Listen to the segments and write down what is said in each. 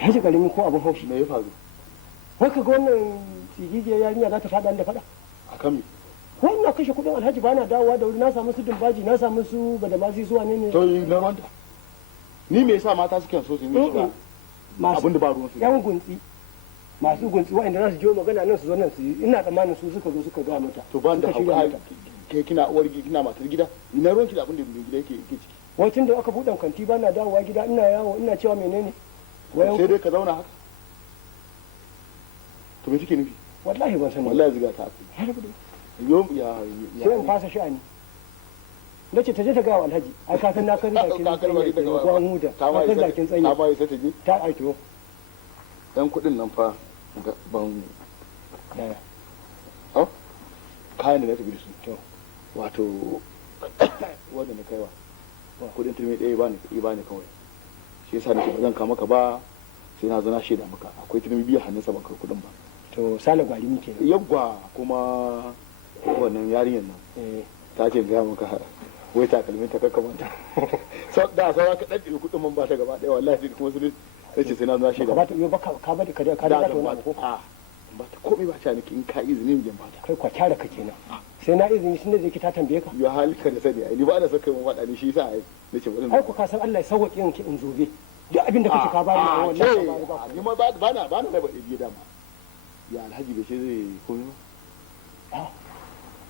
Haji karimi ko abin haushi. Me ya faru? Wai ka ga wannan tsigigiyar yarinya za ta faɗa da faɗa? A kan me? Wai ina kashe kuɗin alhaji bana dawowa da wuri, na samu su dumbaji, na samu su badamazi zuwa ne. To yi na wanda. Ni me yasa mata suke so su yi mishi ba? Abin da ba ruwan su. Yan gunsi. Masu gunsi waɗanda za su jiyo magana nan su zo nan su yi, ina tsammanin su suka zo suka ga mata. To ban da hauka ke kina uwar gida kina matar gida, ina ruwanki da abin da gida yake ciki. Wai tun da aka buɗe kanti bana dawowa gida ina yawo ina cewa menene? Sai dai ka zauna haka. To me kike nufi? Wallahi ban sani. Wallahi ziga ta akai. Yo ya sai in fasa sha'ani. Nace ta je ta ga alhaji. Ai ka san na kari da kin tsaye da gwan huda. Ta kari da kin tsaye. Ta mai sai ta je. Ta aito. Dan kudin nan fa ban daya. Oh? Kayan da na tafi da su. To. Wato wanda na kaiwa. Kudin turmi ɗaya ba ni kawai. Shi yasa nake ba zan kama ka ba, sai na zo na shaida maka akwai turmi biyu hannunsa ban kai kudin ba. To sale gwari muke. Yagwa kuma wannan yarinyar nan ta ce ga maka wai takalmin ta kakkamanta. Da sauran ka ɗan kudin man ba ta gaba ɗaya wallahi kuma su ce sai na zo na shaida. Ba ta iyo baka ka bada ka da wani ko? A ba ta komai ba ta nake in ka izinin jin ba ta. Kai kwa kyara ka kenan. Sai na izini shi ne zai ki ta tambaye ka. Ya halika da sani ai ni ba da saka mun faɗa ni shi yasa ai nace bari. Ai ku ka san Allah ya sauke yanki in zobe. Duk abin da kake ka bani wannan ba. Ni ma ba na ba ɗaya dama. Ya alhaji bai ce zai komai ba.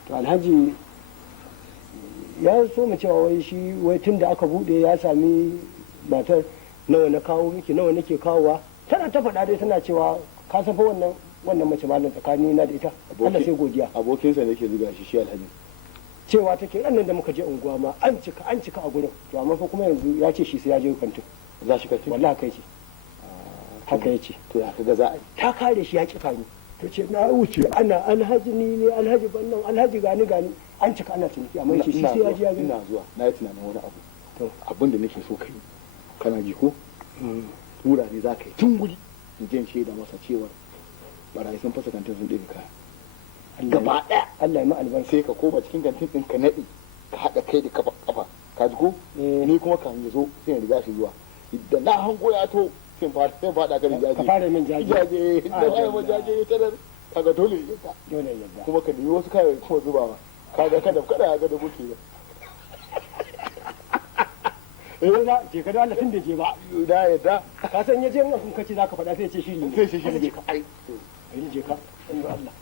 To alhaji ya so mu cewa wai shi wai tun da aka bude ya sami matar nawa na kawo miki nawa nake kawowa, tana ta faɗa dai tana cewa ka san fa wannan mace malam tsakani na da ita Allah sai godiya. Abokinsa ne ke zuga shi alhaji. Cewa take nan da muka je unguwa ma an cika a gurin, to amma fa kuma yanzu ya ce shi sai ya je kantin. Za shi kantin? Wallahi kai ce. Haka ya ce. To ya kaga za a yi. Ta kare shi ya kika ni. Ta ce na wuce ana alhaji ni ne alhaji bannan alhaji gani an cika ana ciniki amma yace shi sai ya ji ya gani. Ina zuwa na yi tunanin wani abu. To abin da nake so kai kana ji ko? Tura ne za ka yi tun guri in je shaida masa cewa barayi sun fasa kantin sun ɗebe kaya. Gaba ɗaya. Allah ya ma albarka. Sai ka koma cikin kantin ɗin ka naɗi ka haɗa kai da kafa ka ji ko? Ni kuma kan ya zo sai ya riga shi zuwa. Idan na hango ya to sai fada garin jaje. Ka fara min jaje. Jaje da fara min jaje ta nan kaga dole ya yadda. Dole ya yadda. Kuma ka nemi wasu kayan kuma zubawa. Kaga kada ya ga da buke ba. Za je ka da Allah tun da je ba. Da yadda. Ka san ya je mun kun kace zaka faɗa sai ya ce shiri ne. Sai shi ka ai. Je ka. Allah.